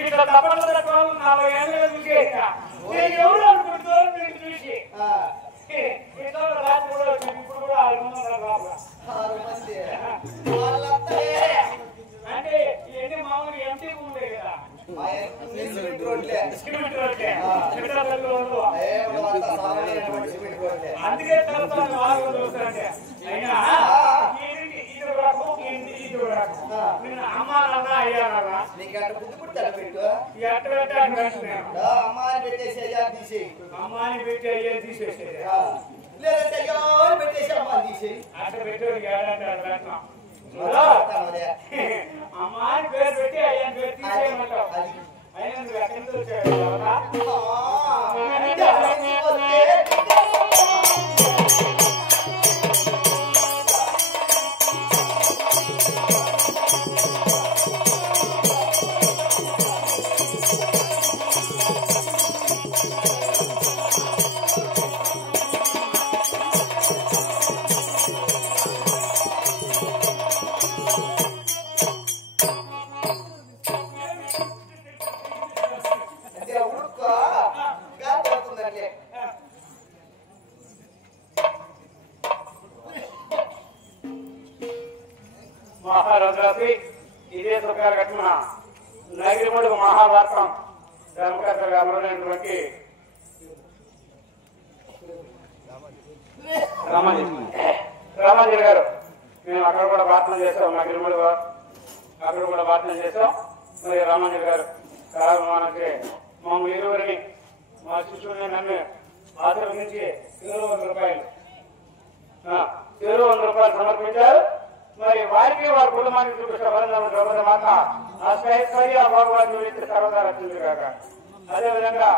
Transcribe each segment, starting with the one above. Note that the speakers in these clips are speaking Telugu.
ఇట్లా తప్పకుండా 40 ఏళ్ళు చూసేసా నేను ఎవరు అనుకుంటూ నేను చూసి ఇట్లా రాత్రి కూడా ఇప్పుడు కూడా 6 మంది అంటే ఇవన్నీ మామూలుగా ఎంటీ ఉండే కదా అందుకే చూస్తానంటే అయినా అమ్మాలన్నా అయ్యారా అమ్మాయిని పెట్టి అయ్యే తీసేసేది అట్లా పెట్టి అమ్మాయిని పేరు పెట్టి అయ్యాన్ని పేరు తీసేయమంటావు అయినా నువ్వు ఎక్కడి నుంచి వచ్చావు మహారాజు ఇదే సుఖాలు కట్టిన నగిరిముడుగు మహాభారతం ధర్మకర్తగా అమరైనటువంటి రామాజీ గారు మేము అక్కడ కూడా ప్రార్థన చేస్తాం నగిరిముడుగు అక్కడ కూడా ప్రార్థన చేస్తాం మరి రామాజీ గారు కార్యక్రమానికి మమ్మల్ని ఇరువురిని మా శిష్యుడిని నన్ను ఆశీర్వదించి 100 రూపాయలు సమర్పించారు మరి వారికి వారి కుటుంబానికి చూపిస్తున్న వరంగల్ మాత అశ్వైశ్వర్య భగవాన్ సర్వదా రచింది కాక అదేవిధంగా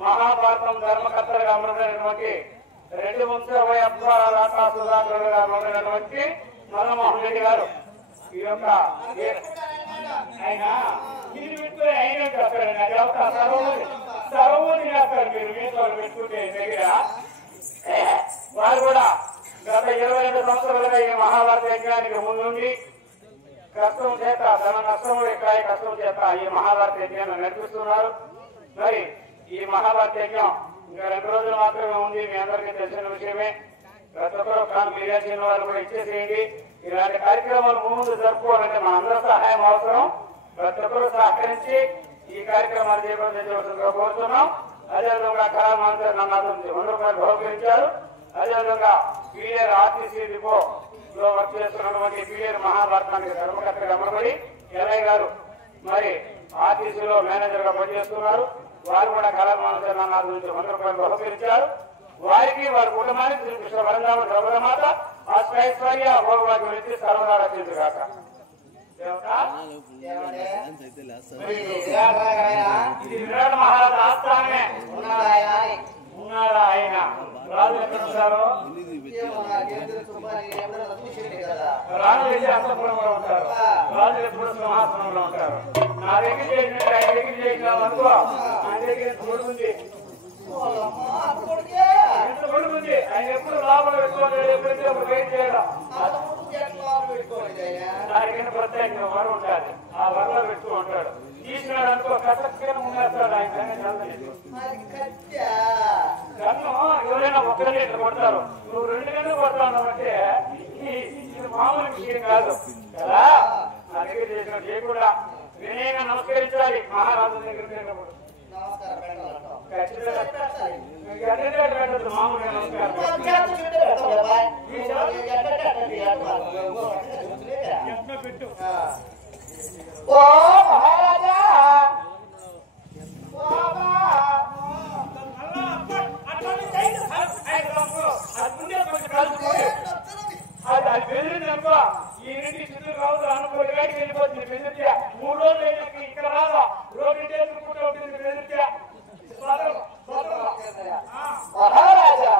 మహాభారతం ధర్మకర్తలుగా అమరైనటువంటి 2 వంశ సుధాకరులుగా అమరైనటువంటి మదన్మోహన్ రెడ్డి గారు ఈ యొక్క ఆయన ఇల్లు పెట్టుకుని అయినా చెప్తారు సర్వోది చేస్తారు మీరు మీతో పెట్టుకుంటే దగ్గర వారు కూడా గత 22 సంవత్సరాలుగా ఈ మహాభారత యజ్ఞానికి ముందుండి కష్టం చేత తన నష్టం కాయ కష్టం చేత ఈ మహాభారత యజ్ఞాన్ని నడిపిస్తున్నారు. మరి ఈ మహాభారత యజ్ఞం ఇంకా 2 రోజులు మాత్రమే ఉంది. మీ అందరికీ తెలిసిన విషయమే. ప్రతి ఒక్కరు కాను మీడియాచిన వారు కూడా ఇచ్చేసేయండి. ఇలాంటి కార్యక్రమాలు ముందు జరుపుకోవాలంటే మన అందరూ సహాయం అవసరం. ప్రతి ఒక్కరూ సహకరించి ఈ కార్యక్రమాలు చేపట్టించవలసిందిగా కోరుతున్నాం. అదేవిధంగా కళామంత్రి నన్ను 100 రూపాయలు బహుకరించారు. అదేవిధంగా పీడీఆర్ ఆర్టీసీ డిపోలో వర్క్ చేస్తున్నటువంటి పీడీఆర్ మహాభారతానికి ధర్మకర్తగా అమరబడి ఎల్ఐ గారు మరి ఆర్టీసీలో మేనేజర్ గా పనిచేస్తున్నారు. వారు కూడా కళామంత్రి నన్ను 100 రూపాయలు బహుకరించారు. వారికి వారి కుటుంబానికి శ్రీకృష్ణ వరంగల్ ద్రౌపదమాత అశ్వైశ్వర్య భోగవాక్యం ఇచ్చి సర్వదా రచించుగాక. ఇది విరాట్ మహారాజు ఆస్థానమే ఉన్నాడా ఆయన. రాజు ఎక్కడ ఉంటారో రాజు అయితే అంతపురంలో ఉంటారు. రాజు ఎప్పుడు సింహాసనంలో ఉంటారు. నా దగ్గర చేసినట్టు ఆయన దగ్గర చేసినాం అనుకో. ఆయన దగ్గర కొడుకుంది కొడుకుంది. ఆయన ఎప్పుడు లోపల పెట్టుకోలేదు. ఎప్పుడైతే అప్పుడు బయట చేయడం దానికైనా ప్రత్యేకంగా వరం ఉంటాడు. ఆ వరలో పెట్టుకో ఉంటాడు. తీసినాడు అనుకో కసక్కిన ముందేస్తాడు. ఆయన కన్ను ఎవరైనా ఒక్కరే ఇట్లా కొడతారు. నువ్వు 2 గంటలు కొడతావు అంటే ఇది మామూలు విషయం కాదు కదా. నా దగ్గర చేసినట్టు చేయకుండా వినయంగా నమస్కరించాలి. మహారాజు దగ్గర చేసినప్పుడు మామూలుగా నమస్కారం పెట్టు. ఓ మహారాజా అది బెదిరింది అనుకో. ఈ ఇంటి చుట్టూ రావద్దు అనుకోటి బయటకు వెళ్ళిపోతుంది. బెదిరితే 3 రోజులు అయితే ఇక్కడ రావా. రోడ్డు చేసుకుంటూ ఉంటుంది. బెదిరితే మహారాజా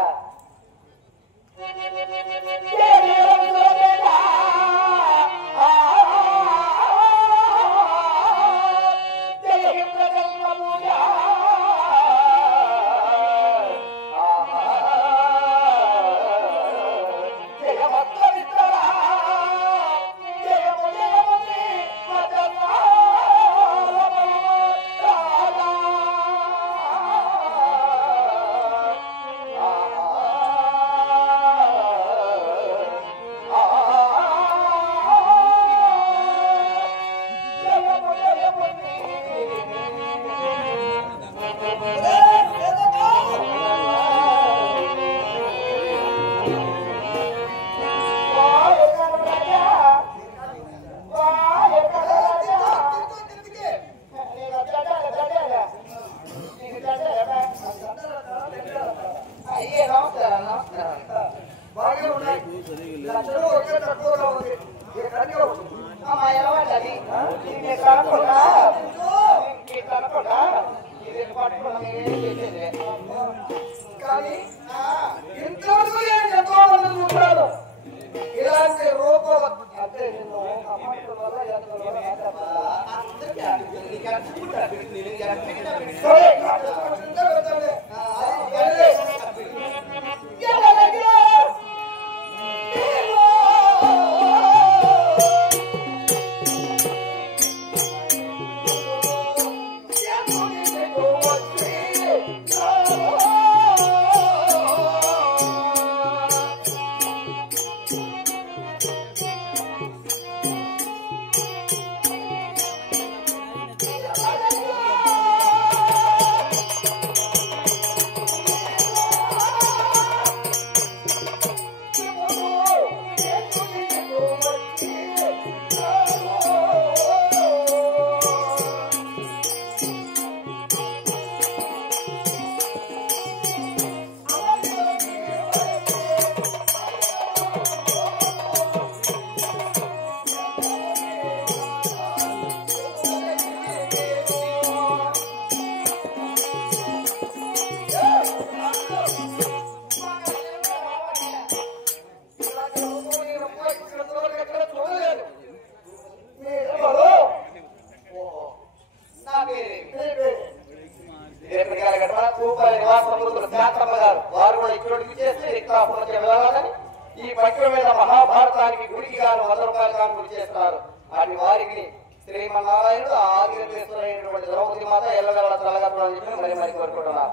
ఈ పక్షమైన మహాభారతానికి గుడికి గాను 100 రూపాయలు గాను గురి చేస్తున్నారు. అటు వారికి శ్రీమన్నారాయణుడు ఆదిరేశ్వరైనటువంటి ద్రౌపది మాత ఎల్లవేళ తలగత్వం అని చెప్పి మరి కోరుకుంటున్నారు.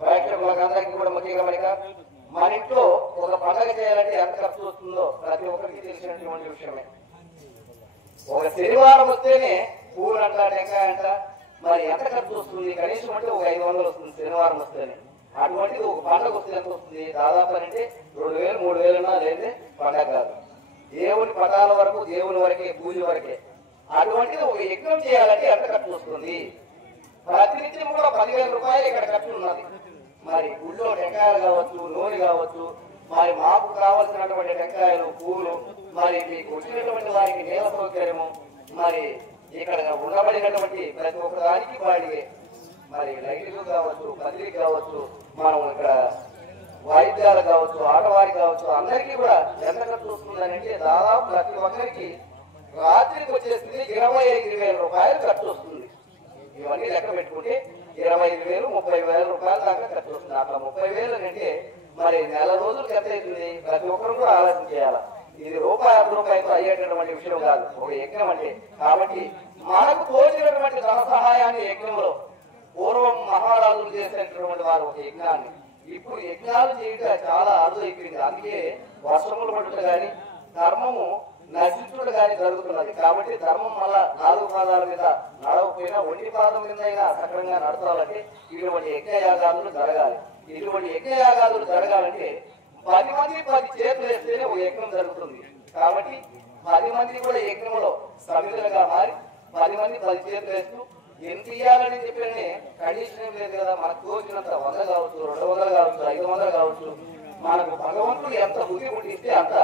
ప్రేక్షకులందరికీ కూడా ముఖ్యంగా మన ఇంట్లో ఒక పండగ చేయాలంటే ఎంత ఖర్చు వస్తుందో ప్రతి ఒక్కరికి తెలిసినటువంటి విషయమే. ఒక శనివారం వస్తేనే పూలు అంట టెంకాయ అంట మరి ఎంత ఖర్చు వస్తుంది? కనీసం అంటే ఒక 500 వస్తుంది శనివారం వస్తేనే. అటువంటిది ఒక పండగ వస్తే ఎంత వస్తుంది? దాదాపు అంటే 2000 3000 లేదే పండగ కాదు. దేవుని పటాల వరకు దేవుని వరకే పూజ వరకే. అటువంటిది ఒక యజ్ఞం చేయాలంటే ఎంత ఖర్చు వస్తుంది? ప్రతినిత్యం కూడా 10,000 రూపాయలు ఇక్కడ ఖర్చు ఉన్నది. మరి గుళ్ళో టెంకాయలు కావచ్చు, నూనె కావచ్చు, మరి మాకు కావలసినటువంటి టెంకాయలు పూలు, మరి మీకు వచ్చినటువంటి వారికి నేల సౌకర్యము, మరి ఇక్కడ ఉండబడినటువంటి ప్రతి ఒక్క దానికి వాడికి మరి లైట్లు కావచ్చు, పత్రిక కావచ్చు, మనం ఇక్కడ వాయిద్యాలు కావచ్చు, ఆటవారికి కావచ్చు, అందరికీ కూడా ఎంత ఖర్చు వస్తుందని అంటే దాదాపు ప్రతి ఒక్కరికి రాత్రికి వచ్చేసింది 25,000 రూపాయలు ఖర్చు వస్తుంది. ఇవన్నీ లెక్క పెట్టుకుంటే 25,000 30,000 రూపాయల దాకా ఖర్చు వస్తుంది. అట్లా 30,000 అంటే మరి నెల రోజులు ఖర్చు అవుతుంది. ప్రతి ఒక్కరు కూడా ఆలోచన చేయాలి. ఇది రూపాయి 10 రూపాయలతో అయ్యేటటువంటి విషయం కాదు ఒక యజ్ఞం అంటే. కాబట్టి మనకు తోచినటువంటి ధన సహాయాన్ని యజ్ఞంలో పూర్వం మహారాజులు చేసేటటువంటి వారు ఒక యజ్ఞాన్ని ఇప్పుడు యజ్ఞాలు చేయడం చాలా అరుదైపోయింది. అందుకే వర్షములు పడుట గాని ధర్మము నశించుడు గాని జరుగుతున్నది. కాబట్టి ధర్మం మళ్ళా 4 పాదాల మీద నడవకపోయినా ఒంటి పాదం మీద అయినా సక్రమంగా నడచాలంటే ఇటువంటి యజ్ఞయాగాదులు జరగాలి. ఇటువంటి యజ్ఞయాగాదులు జరగాలంటే 10 మంది 10 చేతులు వేస్తేనే ఒక యజ్ఞం జరుగుతుంది. కాబట్టి 10 మంది కూడా యజ్ఞంలో సమిధులుగా మారి 10 మంది 10 చేతులు వేస్తూ ఎంత ఇయ్యాలని చెప్పినే కండిషన్ ఏం లేదు కదా. మనకు తోచినంత 100 కావచ్చు, 200 కావచ్చు, 500 కావచ్చు. మనకు భగవంతుడు ఎంత బుద్ధి పుట్టిస్తే అంత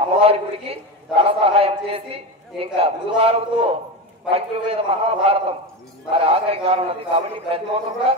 అమ్మవారి గుడికి ధన సహాయం చేసి ఇంకా బుధవారంతో పంచవేద మహాభారతం మరి ఆఖరి కానున్నది. కాబట్టి ప్రతి ఒక్కరు కూడా